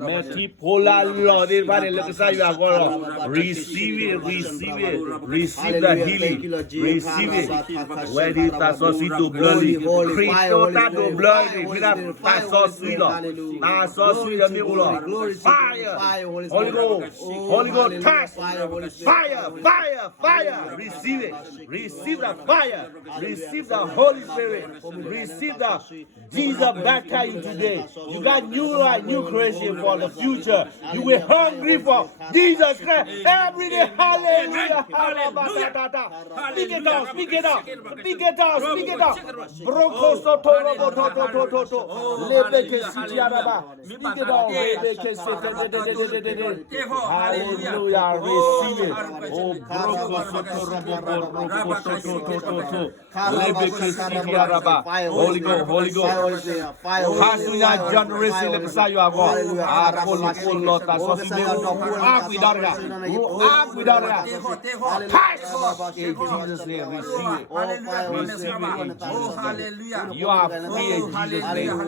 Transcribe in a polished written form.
Meti pola Lord, everybody look inside you are going. Receive it, receive it, receive the healing, receive it. Where did that sauce sweet to bloody? Christo to bloody, with that sauce sweet, that sauce sweet, fire, Holy Ghost, Holy Ghost, touch, fire, fire, fire, receive it, receive the fire, receive the Holy Spirit, receive the Jesus baptize you today. You got new life, new creation for the future. You will hungry for Jesus Christ every day. Hallelujah. Speak it out, speak it out, speak it out, speak it out. Bronco soto robo to. Lebeke sitiaraba. Speak it out. Lebeke sete. Hallelujah. Receive it. Oh, bronco soto robo to. Lebeke sitiaraba. Holy Ghost, Holy Ghost. Hasunya generation le kasa yo abo. Polo ta so si me akuidara. Akuidara. In Jesus name receive it. Receive it in Jesus name. You are free in Jesus name.